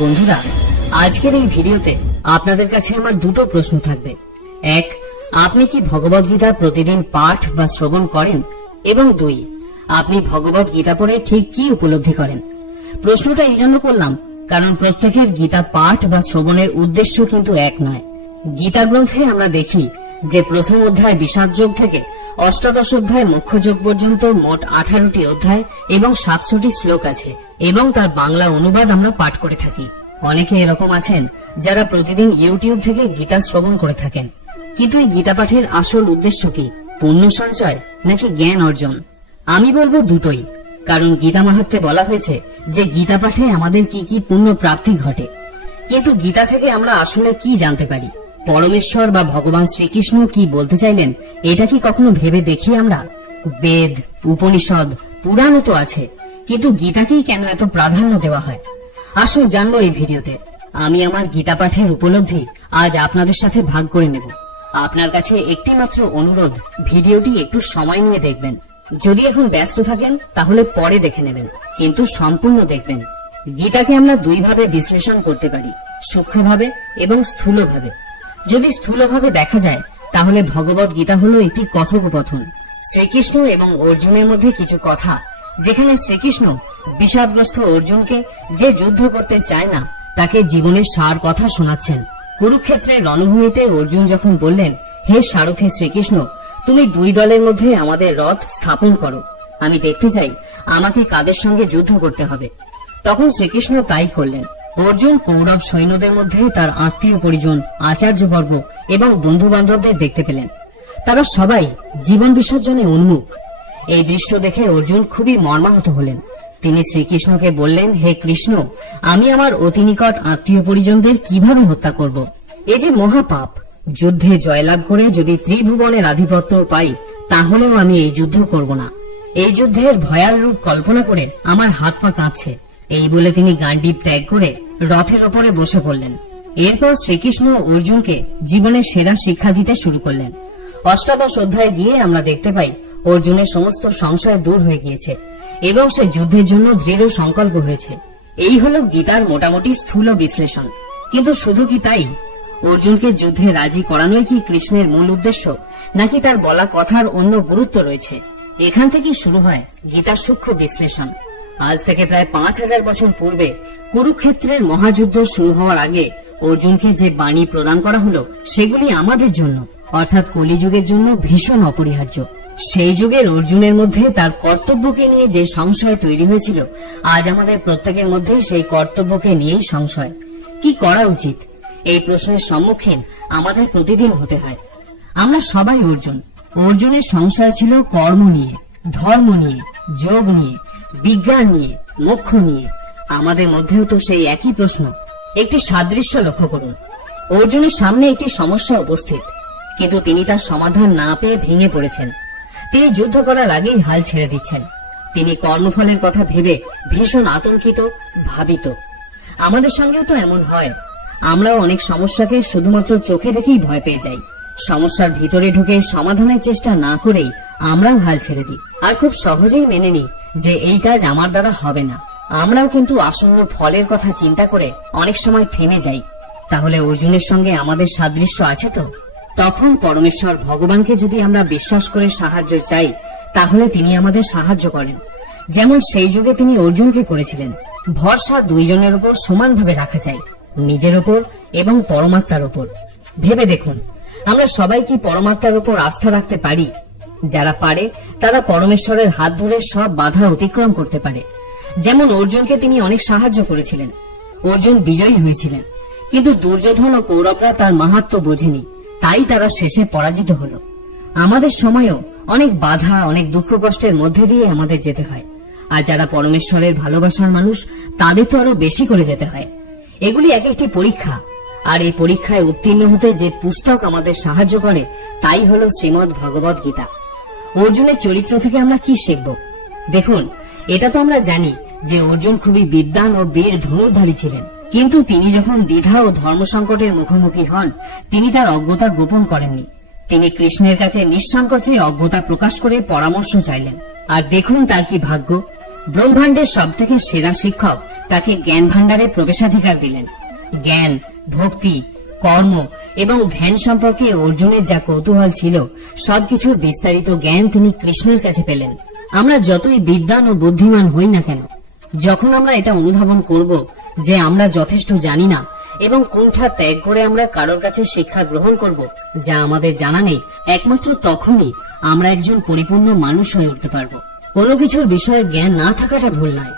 বন্ধুরা, আজকের এই ভিডিওতে আপনাদের কাছে আমার দুটো প্রশ্ন থাকবে। এক, আপনি কি ভগবত গীতা প্রতিদিন পাঠ বা শ্রবণ করেন? এবং দুই, আপনি ভগবত গীতা পড়ে ঠিক কি উপলব্ধি করেন? প্রশ্নটা এই জন্য করলাম, কারণ প্রত্যেকের গীতা পাঠ বা শ্রবণের উদ্দেশ্য কিন্তু এক নয়। গীতা গ্রন্থে আমরা দেখি যে প্রথম অধ্যায় বিষাদ যোগ থেকে অষ্টাদশ অধ্যায় মুখ্য যোগ পর্যন্ত মোট আঠারোটি অধ্যায় এবং সাতশোটি শ্লোক আছে, এবং তার বাংলা অনুবাদ আমরা পাঠ করে থাকি। অনেকে এরকম আছেন যারা প্রতিদিন ইউটিউব থেকে গীতা শ্রবণ করে থাকেন। কিন্তু এই গীতা পাঠের আসল উদ্দেশ্য কি? পুণ্য সঞ্চয় নাকি জ্ঞান অর্জন? আমি বলব দুটোই, কারণ গীতা মাহাত্মে বলা হয়েছে যে গীতা পাঠে আমাদের কি কি পুণ্য প্রাপ্তি ঘটে। কিন্তু গীতা থেকে আমরা আসলে কি জানতে পারি? পরমেশ্বর বা ভগবান শ্রীকৃষ্ণ কি বলতে চাইলেন, এটা কি কখনো ভেবে দেখি আমরা? বেদ, উপনিষদ, পুরাণও তো আছে, কিন্তু গীতাকেই কেন এত প্রাধান্য দেওয়া হয়? আসুন জানব এই ভিডিওতে। আমি আমার গীতা পাঠের উপলব্ধি আজ আপনাদের সাথে ভাগ করে নেব। আপনার কাছে একটি মাত্র অনুরোধ, ভিডিওটি একটু সময় নিয়ে দেখবেন। যদি এখন ব্যস্ত থাকেন, তাহলে পরে দেখে নেবেন, কিন্তু সম্পূর্ণ দেখবেন। গীতাকে আমরা দুই ভাবে বিশ্লেষণ করতে পারি, সূক্ষ্মভাবে এবং স্থূলভাবে। যদি স্থূলভাবে দেখা যায়, তাহলে ভগবত গীতা হলো একটি কথোপকথন। শ্রীকৃষ্ণ এবং অর্জুনের মধ্যে কিছু কথা, যেখানে শ্রীকৃষ্ণ বিষাদগ্রস্ত অর্জুনকে যে যুদ্ধ করতে চায় না, তাকে জীবনের সার কথা শোনাচ্ছেন। কুরুক্ষেত্রের রণভূমিতে অর্জুন যখন বললেন, হে সারথী শ্রীকৃষ্ণ, তুমি দুই দলের মধ্যে আমাদের রথ স্থাপন করো। আমি দেখতে চাই, আমাকে কাদের সঙ্গে যুদ্ধ করতে হবে? তখন শ্রীকৃষ্ণ তাই করলেন। অর্জুন কৌরব সৈন্যদের মধ্যে তার আত্মীয় পরিজন, আচার্যবর্গ এবং বন্ধু বান্ধবদের দেখতে পেলেন। তারা সবাই জীবন বিসর্জনে উন্মুখ। এই দৃশ্য দেখে অর্জুন খুবই মর্মাহত হলেন। তিনি শ্রীকৃষ্ণকে বললেন, হে কৃষ্ণ, আমি আমার অতি নিকট আত্মীয় পরিজনদের কীভাবে হত্যা করব? এ যে মহাপাপ। যুদ্ধে জয়লাভ করে যদি ত্রিভুবনের আধিপত্য পাই, তাহলেও আমি এই যুদ্ধ করব না। এই যুদ্ধের ভয়াল রূপ কল্পনা করে আমার হাত পা কাঁপছে। এই বলে তিনি গান্ডীব ত্যাগ করে রথের ওপরে বসে পড়লেন। এরপর শ্রীকৃষ্ণ অর্জুনকে জীবনের সেরা শিক্ষা দিতে শুরু করলেন। অষ্টাদশ অধ্যায়ে গিয়ে আমরা দেখতে পাই, অর্জুনের সমস্ত সংশয় দূর হয়ে গিয়েছে এবং সে যুদ্ধের জন্য দৃঢ় সংকল্প হয়েছে। এই হলো গীতার মোটামুটি স্থূল বিশ্লেষণ। কিন্তু শুধু কি তাই? অর্জুনকে যুদ্ধে রাজি করানোই কি কৃষ্ণের মূল উদ্দেশ্য, নাকি তার বলা কথার অন্য গুরুত্ব রয়েছে? এখান থেকেই শুরু হয় গীতার সূক্ষ্ম বিশ্লেষণ। আজ থেকে প্রায় পাঁচ হাজার বছর পূর্বে কুরুক্ষেত্রের মহাযুদ্ধ শুরু হওয়ার আগে অর্জুনকে যে বাণী প্রদান করা হলো, সেগুলি আমাদের জন্য, অর্থাৎ কলিযুগের জন্য ভীষণ অপরিহার্য। সেই যুগের অর্জুনের মধ্যে তার কর্তব্যকে নিয়ে যে সংশয় তৈরি হয়েছিল, আজ আমাদের প্রত্যেকের মধ্যে সেই কর্তব্যকে নিয়েই সংশয়। কি করা উচিত? এই প্রশ্নের সম্মুখীন আমাদের প্রতিদিন হতে হয়। আমরা সবাই অর্জুন। অর্জুনের সংশয় ছিল কর্ম নিয়ে, ধর্ম নিয়ে, যোগ নিয়ে বিজ্ঞান নিয়ে মোক্ষ নিয়ে আমাদের মধ্যেও তো সেই একই প্রশ্ন। একটি সাদৃশ্য লক্ষ্য করুন। অর্জুনের সামনে একটি সমস্যা উপস্থিত, কিন্তু তিনি তার সমাধান না পেয়ে ভেঙে পড়েছেন। তিনি যুদ্ধ করার আগেই হাল ছেড়ে দিচ্ছেন। তিনি কর্মফলের কথা ভেবে ভীষণ আতঙ্কিত, ভাবিত। আমাদের সঙ্গেও তো এমন হয়। আমরাও অনেক সমস্যাকে শুধুমাত্র চোখে দেখেই ভয় পেয়ে যাই। সমস্যার ভিতরে ঢুকে সমাধানের চেষ্টা না করেই আমরাও হাল ছেড়ে দিই। আর খুব সহজেই মেনে নিই যে এই কাজ আমার দ্বারা হবে না। আমরাও কিন্তু আসন্ন ফলের কথা চিন্তা করে অনেক সময় থেমে যাই। তাহলে অর্জুনের সঙ্গে আমাদের সাদৃশ্য আছে তো? তখন পরমেশ্বর ভগবানকে যদি আমরা বিশ্বাস করে সাহায্য চাই, তাহলে তিনি আমাদের সাহায্য করেন। যেমন সেই যুগে তিনি অর্জুনকে করেছিলেন। ভরসা দুইজনের উপর সমানভাবে রাখা চাই নিজের ওপর এবং পরমাত্মার উপর। ভেবে দেখুন, আমরা সবাই কি পরমাত্মার উপর আস্থা রাখতে পারি? যারা পারে, তারা পরমেশ্বরের হাত ধরে সব বাধা অতিক্রম করতে পারে। যেমন অর্জুনকে তিনি অনেক সাহায্য করেছিলেন। অর্জুন বিজয়ী হয়েছিলেন। কিন্তু দুর্যোধন ও কৌরবরা তার মাহাত্ম বোঝেনি। তাই তারা শেষে পরাজিত হলো। আমাদের সময়ও অনেক বাধা, অনেক দুঃখ কষ্টের মধ্যে দিয়ে আমাদের যেতে হয়। আর যারা পরমেশ্বরের ভালোবাসার মানুষ, তাদের তো আরও বেশি করে যেতে হয়। এগুলি এক একটি পরীক্ষা। আর এই পরীক্ষায় উত্তীর্ণ হতে যে পুস্তক আমাদের সাহায্য করে, তাই হল শ্রীমদ ভগবত গীতা। অর্জুনের চরিত্র থেকে আমরা কি শিখব? দেখুন, এটা তো আমরা জানি যে অর্জুন খুবই বিদ্বান ও বীর ধনুর্ধারী ছিলেন। কিন্তু তিনি যখন দ্বিধা ও ধর্ম সংকটের মুখোমুখি হন, তিনি তার অজ্ঞতা গোপন করেননি। তিনি কৃষ্ণের কাছে নিঃসংকোচে অজ্ঞতা প্রকাশ করে পরামর্শ চাইলেন। আর দেখুন তার কি ভাগ্য। ব্রহ্মাণ্ডের সব থেকে সেরা শিক্ষক তাকে জ্ঞান ভাণ্ডারে প্রবেশাধিকার দিলেন। জ্ঞান, ভক্তি, কর্ম এবং ধ্যান সম্পর্কে অর্জুনের যা কৌতূহল ছিল, সবকিছুর বিস্তারিত জ্ঞান তিনি কৃষ্ণের কাছে পেলেন। আমরা যতই বিদ্বান ও বুদ্ধিমান হই না কেন, যখন আমরা এটা অনুধাবন করব যে আমরা যথেষ্ট জানি না, এবং কোনটা ত্যাগ করে আমরা কারোর কাছে শিক্ষা গ্রহণ করব, যা আমাদের জানা নেই, একমাত্র তখনই আমরা একজন পরিপূর্ণ মানুষ হয়ে উঠতে পারব। কোনো কিছুর বিষয়ে জ্ঞান না থাকাটা ভুল নয়,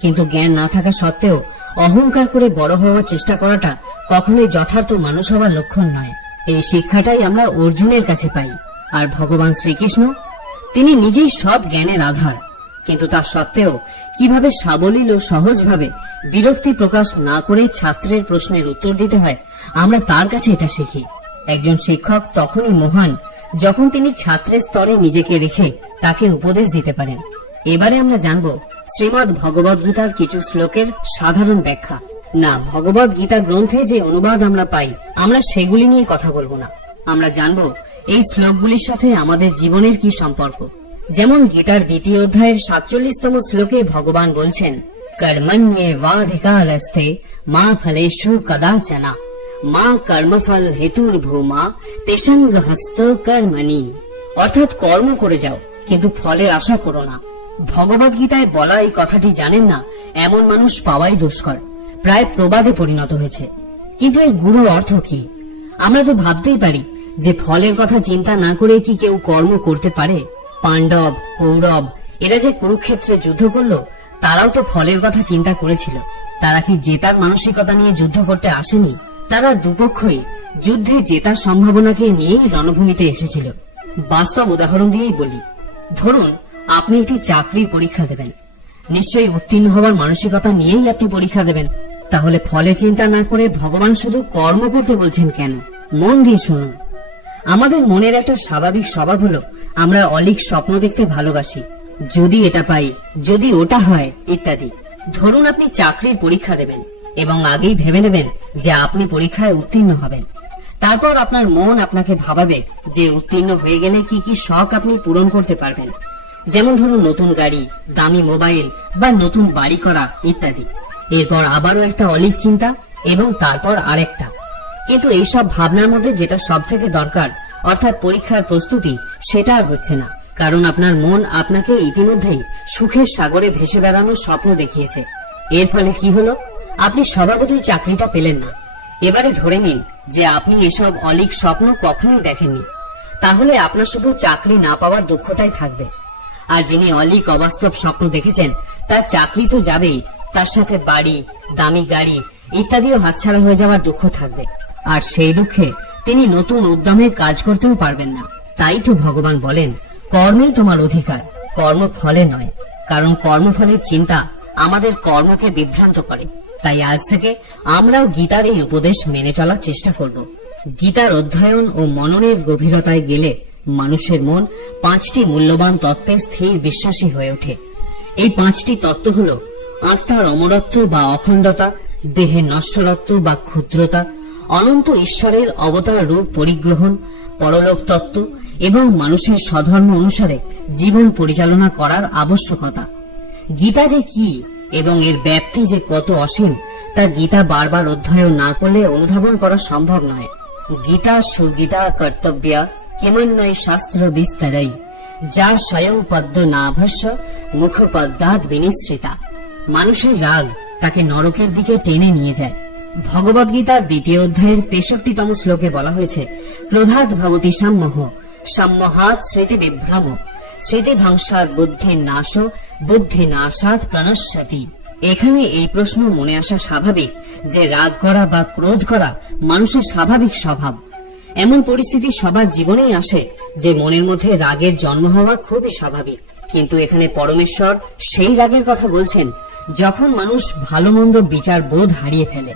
কিন্তু জ্ঞান না থাকা সত্ত্বেও অহংকার করে বড় হওয়ার চেষ্টা করাটা কখনোই যথার্থ মানুষ হওয়ার লক্ষণ নয়। এই শিক্ষাটাই আমরা অর্জুনের কাছে পাই। আর ভগবান শ্রীকৃষ্ণ, তিনি নিজেই সব জ্ঞানের আধার। কিন্তু তা সত্ত্বেও কীভাবে সাবলীল ও সহজভাবে বিরক্তি প্রকাশ না করে ছাত্রের প্রশ্নের উত্তর দিতে হয়, আমরা তার কাছে এটা শিখি। একজন শিক্ষক তখনই মহান যখন তিনি ছাত্রের স্তরে নিজেকে রেখে তাকে উপদেশ দিতে পারেন। এবারে আমরা জানব শ্রীমদ ভগবদ গীতার কিছু শ্লোকের সাধারণ ব্যাখ্যা। না, ভগবদ গীতা গ্রন্থে যে অনুবাদ আমরা পাই, আমরা সেগুলি নিয়ে কথা বলব না। আমরা জানব এই শ্লোকগুলির সাথে আমাদের জীবনের কি সম্পর্ক। যেমন গীতার দ্বিতীয় অধ্যায়ের সাতচল্লিশতম শ্লোকে ভগবান বলছেন, কর্মণ্যে বাধিকারস্তে মা ফলেষু কদাচনা। মা কর্মফল হেতুর ভূমা তেসঙ্গ হস্ত কর্মণি। অর্থাৎ কর্ম করে যাও, কিন্তু ফলের আশা করো না। ভগবদ গীতায় বলা এই কথাটি জানেন না, এমন মানুষ পাওয়াই দুষ্কর। প্রায় প্রবাদে পরিণত হয়েছে। কিন্তু এর গুরু অর্থ কি? আমরা তো ভাবতেই পারি যে ফলের কথা চিন্তা না করে কি কেউ কর্ম করতে পারে? পাণ্ডব, কৌরব, এরা যে কুরুক্ষেত্রে যুদ্ধ করল, তারাও তো ফলের কথা চিন্তা করেছিল। তারা কি জেতার মানসিকতা নিয়ে যুদ্ধ করতে আসেনি? তারা দুপক্ষই যুদ্ধে জেতার সম্ভাবনাকে নিয়েই রণভূমিতে এসেছিল। বাস্তব উদাহরণ দিয়েই বলি। ধরুন আপনি একটি চাকরির পরীক্ষা দেবেন। নিশ্চয়ই উত্তীর্ণ হওয়ার মানসিকতা নিয়েই আপনি পরীক্ষা দেবেন। তাহলে ফলে চিন্তা না করে ভগবান শুধু কর্ম করতে বলছেন কেন? মন দিয়ে শুনুন। আমাদের মনের একটা স্বাভাবিক স্বভাব হলো, আমরা অলিক স্বপ্ন দেখতে ভালোবাসি। যদি এটা পাই, যদি ওটা হয়, ইত্যাদি। ধরুন আপনি চাকরির পরীক্ষা দেবেন এবং আগেই ভেবে নেবেন যে আপনি পরীক্ষায় উত্তীর্ণ হবেন। তারপর আপনার মন আপনাকে ভাবাবে যে উত্তীর্ণ হয়ে গেলে কি কি শখ আপনি পূরণ করতে পারবেন। যেমন ধরুন নতুন গাড়ি, দামি মোবাইল বা নতুন বাড়ি করা ইত্যাদি। এরপর আবারও একটা অলিক চিন্তা এবং তারপর আরেকটা। কিন্তু এইসব ভাবনার মধ্যে যেটা সব থেকে দরকার, অর্থাৎ পরীক্ষার প্রস্তুতি, সেটা আর হচ্ছে না। কারণ আপনার মন আপনাকে ইতিমধ্যেই সুখের সাগরে ভেসে বেড়ানোর স্বপ্ন দেখিয়েছে। এর ফলে কি হলো? আপনি স্বভাবতই চাকরিটা পেলেন না। এবারে ধরে নিন যে আপনি এসব অলিক স্বপ্ন কখনোই দেখেননি। তাহলে আপনার শুধু চাকরি না পাওয়ার দুঃখটাই থাকবে। আর যিনি অলিক অবাস্তব স্বপ্ন দেখেছেন, তার চাকরি তো যাবেই, তার সাথে বাড়ি, দামি গাড়ি ইত্যাদিও হাতছাড়া হয়ে যাওয়ার দুঃখ থাকবে। আর সেই দুঃখে তিনি নতুন উদ্যমে কাজ করতেও পারবেন না। তাই তো ভগবান বলেন, কর্মেই তোমার অধিকার, কর্ম ফলে নয়। কারণ কর্মফলের চিন্তা আমাদের কর্মকে বিভ্রান্ত করে। তাই আজ থেকে আমরাও গীতার এই উপদেশ মেনে চলার চেষ্টা করব। গীতার অধ্যয়ন ও মননের গভীরতায় গেলে মানুষের মন পাঁচটি মূল্যবান তত্ত্বে স্থির বিশ্বাসী হয়ে ওঠে। এই পাঁচটি তত্ত্ব হল আত্মার অমরত্ব বা অখণ্ডতা, দেহের নশ্বরত্ব বা ক্ষুদ্রতা, অনন্ত ঈশ্বরের অবতার রূপ পরিগ্রহণ, পরলোক তত্ত্ব এবং মানুষের স্বধর্ম অনুসারে জীবন পরিচালনা করার আবশ্যকতা। গীতা যে কি এবং এর ব্যাপ্তি যে কত অসীম, তা গীতা বারবার অধ্যয়ন না করলে অনুধাবন করা সম্ভব নয়। গীতা সুগীতা কর্তব্য কিমন্বয় শাস্ত্র বিস্তারাই। যা স্বয়ং পদ্ম নাভস্য মুখপদ্মাদ বিনিশ্রিতা। মানুষের রাগ তাকে নরকের দিকে টেনে নিয়ে যায়। ভগবদ গীতার দ্বিতীয় অধ্যায়ের তেষট্টিতম শ্লোকে বলা হয়েছে ক্রোধাৎ ভবতী সম্মোহ, সম্মোহাৎ স্মৃতি বিভ্রম। স্মৃতি ভ্রংসাৎ বুদ্ধির নাশ, বুদ্ধি নাশাৎ প্রণশ্যতি। এখানে এই প্রশ্ন মনে আসা স্বাভাবিক যে রাগ করা বা ক্রোধ করা মানুষের স্বাভাবিক স্বভাব। এমন পরিস্থিতি সবার জীবনেই আসে, যে মনের মধ্যে রাগের জন্ম হওয়া খুবই স্বাভাবিক। কিন্তু এখানে পরমেশ্বর সেই রাগের কথা বলছেন, যখন মানুষ ভালো মন্দ বিচার বোধ হারিয়ে ফেলে।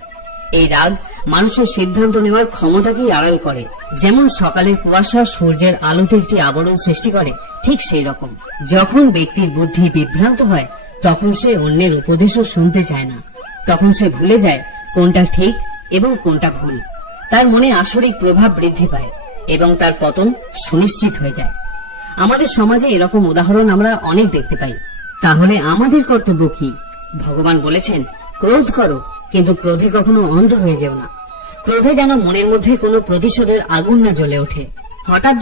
এই রাগ মানুষের সিদ্ধান্ত নেওয়ার ক্ষমতাকেই আড়াল করে। যেমন সকালের কুয়াশা সূর্যের আলোতে একটি আবরণ সৃষ্টি করে, ঠিক সেই রকম। যখন ব্যক্তির বুদ্ধি বিভ্রান্ত হয়, তখন সে অন্যের উপদেশও শুনতে চায় না। তখন সে ভুলে যায় কোনটা ঠিক এবং কোনটা ভুল। তার মনে আসরিক প্রভাব বৃদ্ধি পায় এবং তার পতন সুনিশ্চিত হয়ে যায়। আমাদের সমাজে এরকম উদাহরণ আমরা অনেক দেখতে পাই। তাহলে আমাদের কর্তব্য কি? ভগবান বলেছেন, ক্রোধ করো, কিন্তু ক্রোধে কখনো অন্ধ হয়ে যেও না। ক্রোধে যেন মনের মধ্যে কোনো প্রতিশোধের আগুন না জ্বলে ওঠে। হঠাৎ